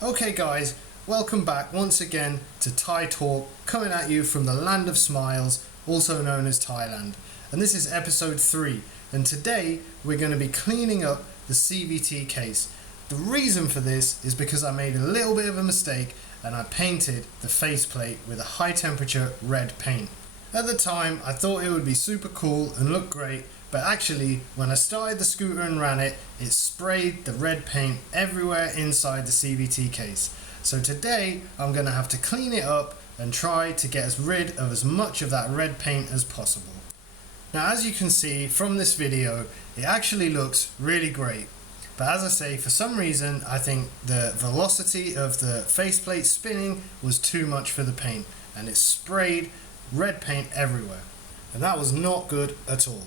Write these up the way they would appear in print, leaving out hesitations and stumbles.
Okay guys, welcome back once again to Thai Talk, coming at you from the land of smiles, also known as Thailand. And this is episode 3, and today we're going to be cleaning up the CVT case. The reason for this is because I made a little bit of a mistake and I painted the faceplate with a high temperature red paint. At the time I thought it would be super cool and look great, but actually when I started the scooter and ran it, it sprayed the red paint everywhere inside the CVT case. So today I'm going to have to clean it up and try to get rid of as much of that red paint as possible. Now as you can see from this video, it actually looks really great. But as I say, for some reason I think the velocity of the faceplate spinning was too much for the paint and it sprayed red paint everywhere. And that was not good at all.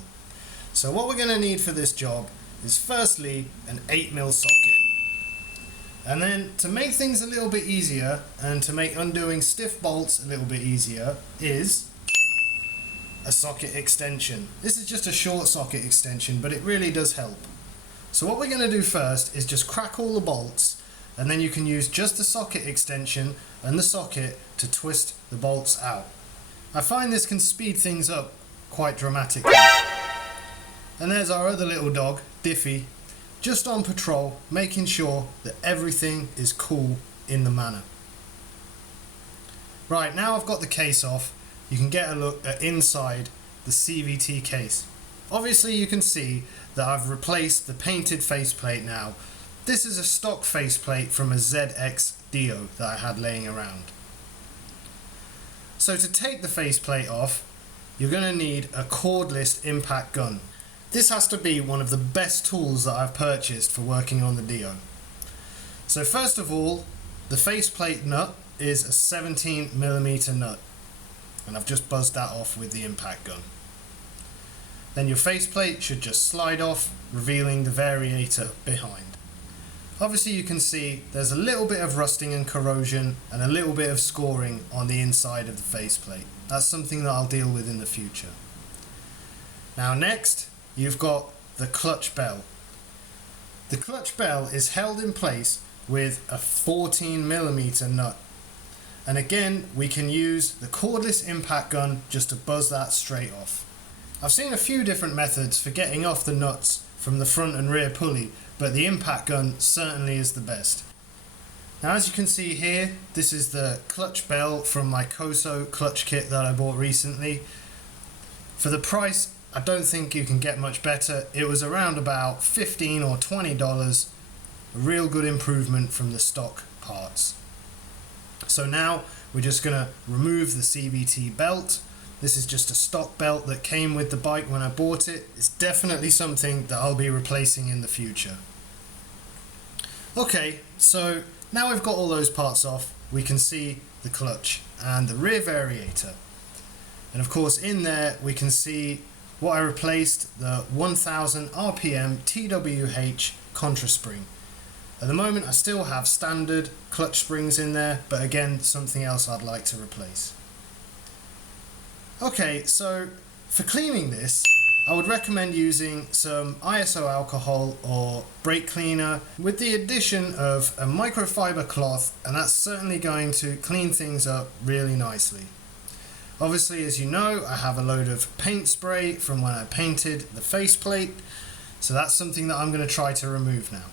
So what we're going to need for this job is firstly an 8mm socket. And then to make things a little bit easier and to make undoing stiff bolts a little bit easier is a socket extension. This is just a short socket extension, but it really does help. So what we're going to do first is just crack all the bolts, and then you can use just the socket extension and the socket to twist the bolts out. I find this can speed things up quite dramatically. And there's our other little dog, Diffie, just on patrol, making sure that everything is cool in the manor. Right, now I've got the case off, you can get a look at inside the CVT case. Obviously you can see that I've replaced the painted faceplate now. This is a stock faceplate from a ZX Dio that I had laying around. So to take the faceplate off, you're going to need a cordless impact gun. This has to be one of the best tools that I've purchased for working on the Dio. So first of all, the faceplate nut is a 17mm nut, and I've just buzzed that off with the impact gun. Then your faceplate should just slide off, revealing the variator behind. Obviously you can see there's a little bit of rusting and corrosion and a little bit of scoring on the inside of the faceplate. That's something that I'll deal with in the future. Now next, you've got the clutch bell. The clutch bell is held in place with a 14mm nut. And again, we can use the cordless impact gun just to buzz that straight off. I've seen a few different methods for getting off the nuts from the front and rear pulley, but the impact gun certainly is the best. Now as you can see here, this is the clutch bell from my Koso clutch kit that I bought recently. For the price, I don't think you can get much better. It was around about $15 or $20, a real good improvement from the stock parts. So now we're just going to remove the CVT belt. This is just a stock belt that came with the bike when I bought it. It's definitely something that I'll be replacing in the future. Okay, so now we've got all those parts off, we can see the clutch and the rear variator. And of course in there we can see what I replaced, the 1000 RPM TWH contra spring. At the moment I still have standard clutch springs in there, but again something else I'd like to replace. Okay, so for cleaning this, I would recommend using some ISO alcohol or brake cleaner with the addition of a microfiber cloth, and that's certainly going to clean things up really nicely. Obviously, as you know, I have a load of paint spray from when I painted the faceplate, so that's something that I'm going to try to remove now.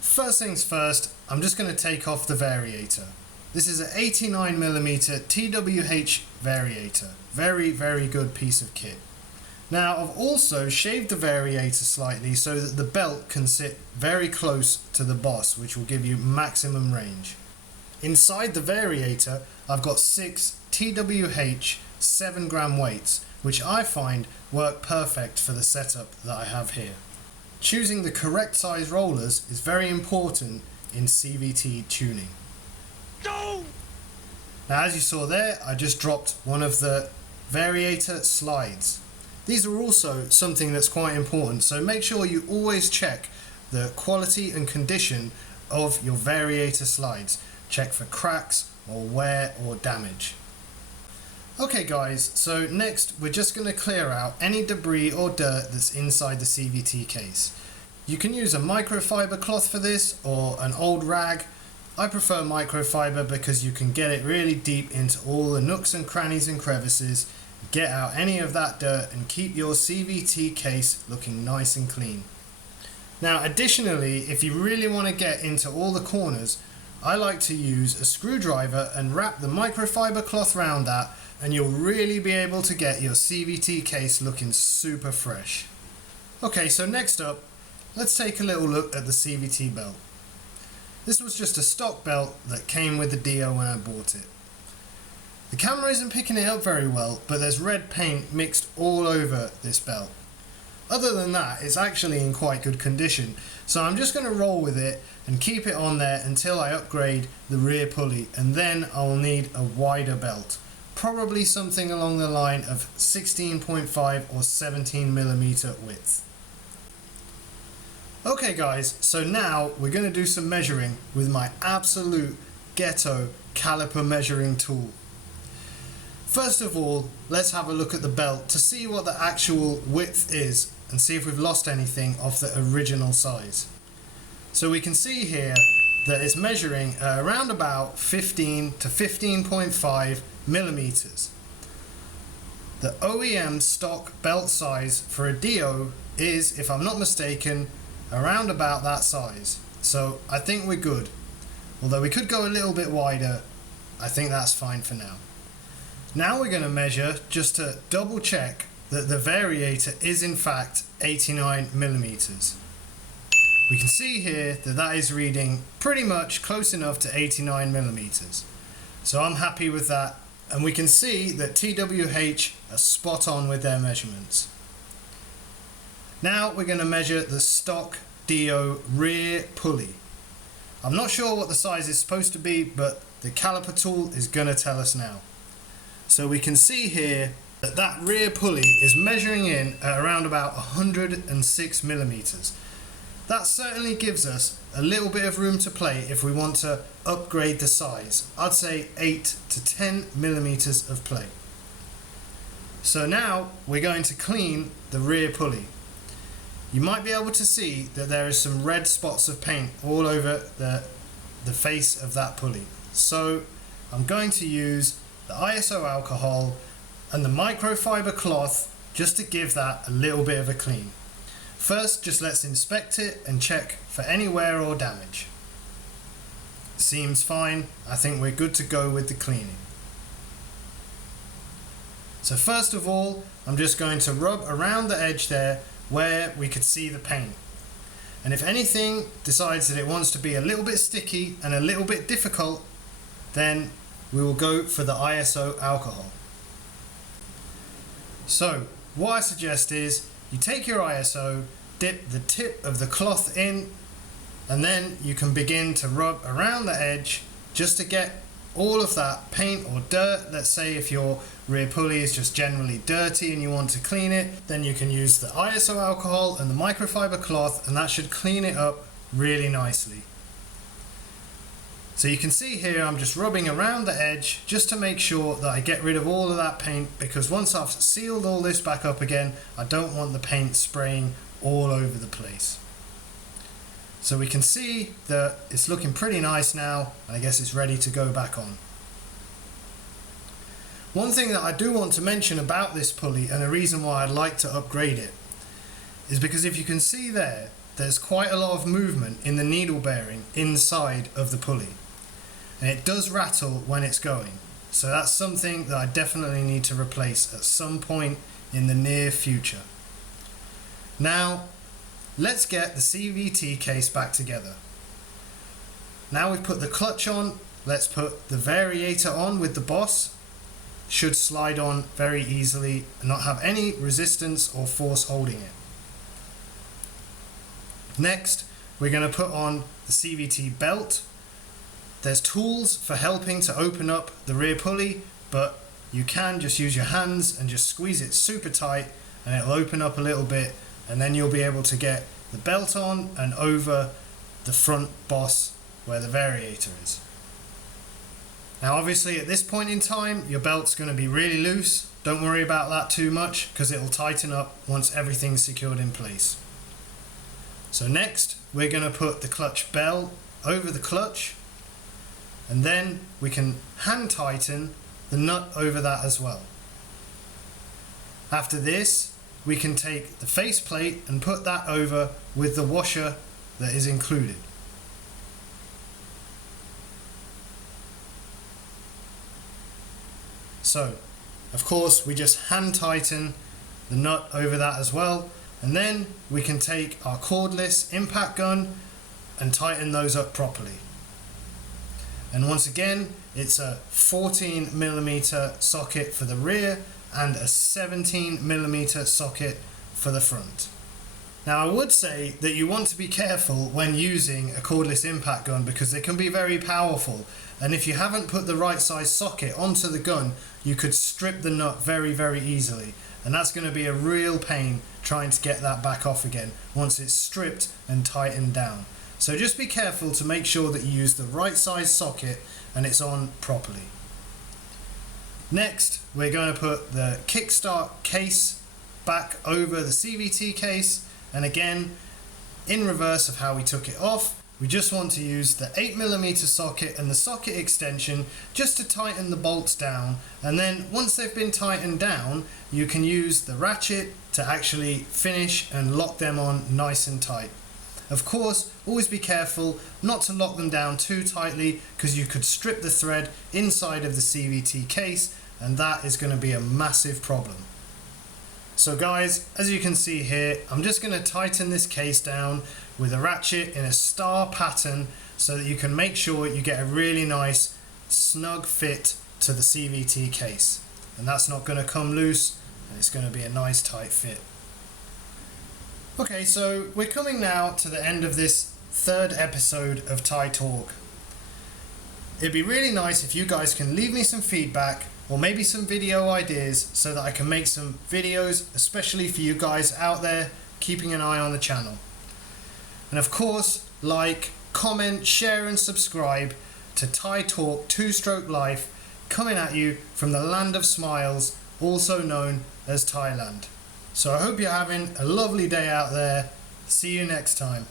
First things first, I'm just going to take off the variator. This is an 89mm TWH variator. Very, very good piece of kit. Now I've also shaved the variator slightly so that the belt can sit very close to the boss, which will give you maximum range. Inside the variator I've got 6 TWH 7-gram weights, which I find work perfect for the setup that I have here. Choosing the correct size rollers is very important in CVT tuning. Now as you saw there, I just dropped one of the variator slides. These are also something that's quite important, so make sure you always check the quality and condition of your variator slides. Check for cracks or wear or damage. Okay guys, so next we're just going to clear out any debris or dirt that's inside the CVT case. You can use a microfiber cloth for this or an old rag, I prefer microfiber because you can get it really deep into all the nooks and crannies and crevices, get out any of that dirt and keep your CVT case looking nice and clean. Now additionally, if you really want to get into all the corners, I like to use a screwdriver and wrap the microfiber cloth around that, and you'll really be able to get your CVT case looking super fresh. Okay, so next up, let's take a little look at the CVT belt. This was just a stock belt that came with the Dio when I bought it. The camera isn't picking it up very well, but there's red paint mixed all over this belt. Other than that, it's actually in quite good condition, so I'm just going to roll with it and keep it on there until I upgrade the rear pulley, and then I'll need a wider belt. Probably something along the line of 16.5 or 17mm width. Okay guys, so now we're going to do some measuring with my absolute ghetto caliper measuring tool. First of all, let's have a look at the belt to see what the actual width is and see if we've lost anything off the original size. So we can see here that it's measuring around about 15 to 15.5 millimeters. The OEM stock belt size for a Dio is, if I'm not mistaken, around about that size. So I think we're good. Although we could go a little bit wider, I think that's fine for now. Now we're going to measure just to double check that the variator is in fact 89 millimeters. We can see here that that is reading pretty much close enough to 89 millimeters. So I'm happy with that, and we can see that TWH are spot on with their measurements. Now we're going to measure the stock Dio rear pulley. I'm not sure what the size is supposed to be, but the caliper tool is going to tell us now. So we can see here that that rear pulley is measuring in at around about 106 millimeters. That certainly gives us a little bit of room to play if we want to upgrade the size. I'd say 8 to 10 millimeters of play. So now we're going to clean the rear pulley. You might be able to see that there is some red spots of paint all over the face of that pulley. So I'm going to use the ISO alcohol and the microfiber cloth just to give that a little bit of a clean. First, just let's inspect it and check for any wear or damage. Seems fine. I think we're good to go with the cleaning. So first of all, I'm just going to rub around the edge there where we could see the paint. And if anything decides that it wants to be a little bit sticky and a little bit difficult, then we will go for the ISO alcohol. So what I suggest is you take your ISO, dip the tip of the cloth in, and then you can begin to rub around the edge just to get all of that paint or dirt. Let's say if your rear pulley is just generally dirty and you want to clean it, then you can use the ISO alcohol and the microfiber cloth, and that should clean it up really nicely. So you can see here I'm just rubbing around the edge just to make sure that I get rid of all of that paint, because once I've sealed all this back up again, I don't want the paint spraying all over the place. So we can see that it's looking pretty nice now, and I guess it's ready to go back on. One thing that I do want to mention about this pulley, and a reason why I'd like to upgrade it, is because if you can see there, there's quite a lot of movement in the needle bearing inside of the pulley. And it does rattle when it's going. So that's something that I definitely need to replace at some point in the near future. Now, let's get the CVT case back together. Now we've put the clutch on, let's put the variator on with the boss. Should slide on very easily and not have any resistance or force holding it. Next, we're going to put on the CVT belt. There's tools for helping to open up the rear pulley, but you can just use your hands and just squeeze it super tight and it'll open up a little bit, and then you'll be able to get the belt on and over the front boss where the variator is. Now obviously at this point in time your belt's going to be really loose. Don't worry about that too much because it'll tighten up once everything's secured in place. So next we're going to put the clutch bell over the clutch, and then we can hand tighten the nut over that as well. After this, we can take the faceplate and put that over with the washer that is included. So, of course, we just hand tighten the nut over that as well, and then we can take our cordless impact gun and tighten those up properly. And once again, it's a 14mm socket for the rear and a 17mm socket for the front. Now, I would say that you want to be careful when using a cordless impact gun because they can be very powerful, and if you haven't put the right size socket onto the gun, you could strip the nut very, very easily, and that's going to be a real pain trying to get that back off again once it's stripped and tightened down. So just be careful to make sure that you use the right size socket and it's on properly. Next, we're going to put the kickstart case back over the CVT case, and again, in reverse of how we took it off, we just want to use the 8mm socket and the socket extension just to tighten the bolts down, and then once they've been tightened down, you can use the ratchet to actually finish and lock them on nice and tight. Of course, always be careful not to lock them down too tightly because you could strip the thread inside of the CVT case, and that is going to be a massive problem. So guys, as you can see here, I'm just going to tighten this case down with a ratchet in a star pattern so that you can make sure you get a really nice snug fit to the CVT case. And that's not going to come loose, and it's going to be a nice tight fit. Okay, so we're coming now to the end of this third episode of Ty Talk. It'd be really nice if you guys can leave me some feedback or maybe some video ideas so that I can make some videos, especially for you guys out there keeping an eye on the channel. And of course, like, comment, share and subscribe to Ty Talk 2-Stroke Life, coming at you from the land of smiles, also known as Thailand. So I hope you're having a lovely day out there. See you next time.